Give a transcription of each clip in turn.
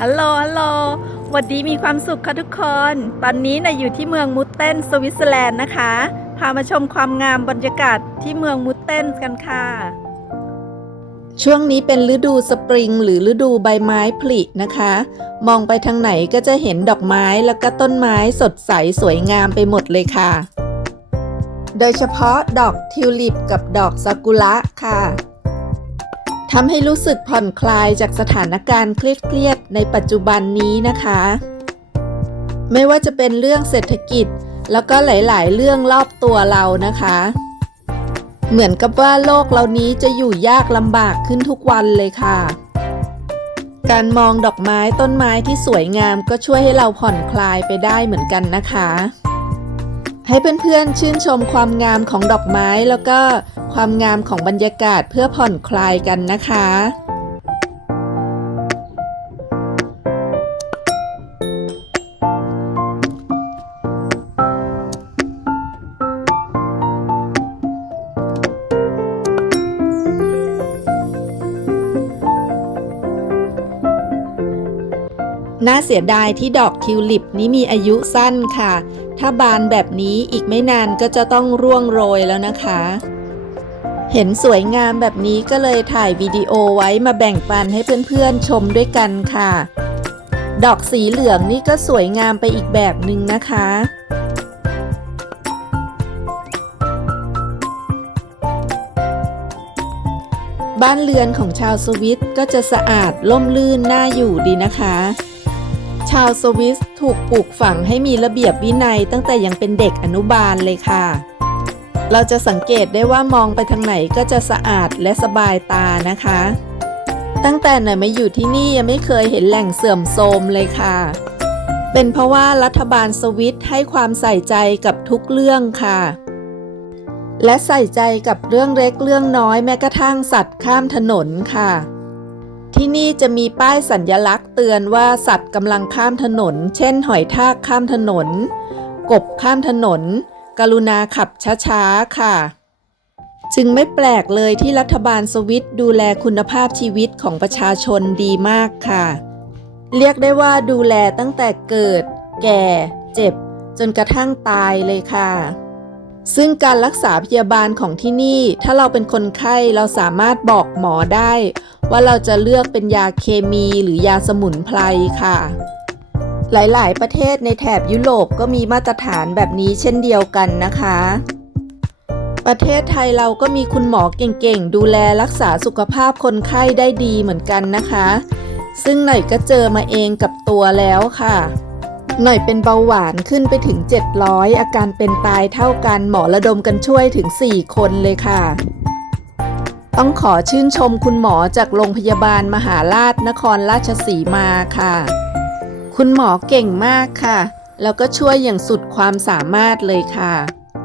ฮัลโหล ฮัลโหลสวัสดีมีความสุขค่ะทุกคน ตอนนี้นะอยู่ที่เมืองมุตเทนสวิตเซอร์แลนด์นะคะ พามาชมความงามบรรยากาศที่เมืองมุตเทนกันค่ะ ช่วงนี้เป็นฤดูสปริง หรือฤดูใบไม้ผลินะคะ มองไปทางไหนก็จะเห็นดอกไม้แล้วก็ต้นไม้สดใสสวยงามไปหมดเลยค่ะ โดยเฉพาะดอกทิวลิปกับดอกซากุระค่ะ ทำให้รู้สึกผ่อนคลายจากสถานการณ์เครียดๆในปัจจุบันนี้นะคะ ไม่ว่าจะเป็นเรื่องเศรษฐกิจ แล้วก็หลายๆ เรื่องรอบตัวเรานะคะ เหมือนกับว่าโลกเรานี้จะอยู่ยากลำบากขึ้นทุกวันเลยค่ะ การมองดอกไม้ต้นไม้ที่สวยงามก็ช่วยให้เราผ่อนคลายไปได้เหมือนกันนะคะ ให้เพื่อนๆชื่นชมความงามของดอกไม้แล้วก็ความงามของบรรยากาศเพื่อผ่อนคลายกันนะคะ น่าเสียดายที่ดอกทิวลิปนี้มีอายุสั้นค่ะ ถ้าบานแบบนี้อีกไม่นานก็จะต้องร่วงโรยแล้วนะคะ เห็นสวยงามแบบนี้ก็เลยถ่ายวิดีโอไว้มาแบ่งปันให้เพื่อนๆชมด้วยกันค่ะ ดอกสีเหลืองนี่ก็สวยงามไปอีกแบบหนึ่งนะคะบ้านเรือนของชาวสวิตก็จะสะอาดล่มลื่นน่าอยู่ดีนะคะ ชาวสวิสถูกปลูกฝังให้มีระเบียบวินัยตั้งแต่ยังเป็นเด็กอนุบาลเลยค่ะ เราจะสังเกตได้ว่ามองไปทางไหนก็จะสะอาดและสบายตานะคะ ตั้งแต่หน่อยมาอยู่ที่นี่ยังไม่เคยเห็นแหล่งเสื่อมโทรมเลยค่ะ เป็นเพราะว่ารัฐบาลสวิตให้ความใส่ใจกับทุกเรื่องค่ะ และใส่ใจกับเรื่องเล็กเรื่องน้อยแม้กระทั่งสัตว์ข้ามถนนค่ะ ที่นี่จะมีป้ายสัญญลักษณ์เตือนว่าสัตว์กำลังข้ามถนน เช่น หอยทากข้ามถนน กบข้ามถนน กรุณาขับช้าๆ ค่ะ จึงไม่แปลกเลยที่รัฐบาลสวิตดูแลคุณภาพชีวิตของประชาชนดีมากค่ะ เรียกได้ว่าดูแลตั้งแต่เกิด แก่ เจ็บ จนกระทั่งตายเลยค่ะซึ่งการรักษาพยาบาลของที่นี่ ถ้าเราเป็นคนไข้เราสามารถบอกหมอได้ ว่าเราจะเลือกเป็นยาเคมีหรือยาสมุนไพรค่ะ หลายๆ ประเทศในแถบยุโรปก็มีมาตรฐานแบบนี้เช่นเดียวกันนะคะ ประเทศไทยเราก็มีคุณหมอเก่งๆ ดูแลรักษาสุขภาพคนไข้ได้ดีเหมือนกันนะคะ ซึ่งหน่อยก็เจอมาเองกับตัวแล้วค่ะหน่อยเป็นเบาหวานขึ้นไปถึง 700 อาการเป็นตายเท่ากันหมอระดมกันช่วยถึง 4 คนเลยค่ะ ต้องขอชื่นชมคุณหมอจากโรงพยาบาลมหาราชนครราชสีมาค่ะ คุณหมอเก่งมากค่ะ แล้วก็ช่วยอย่างสุดความสามารถเลยค่ะ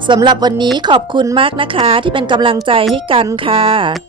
สำหรับวันนี้ขอบคุณมากนะคะที่เป็นกำลังใจให้กันค่ะ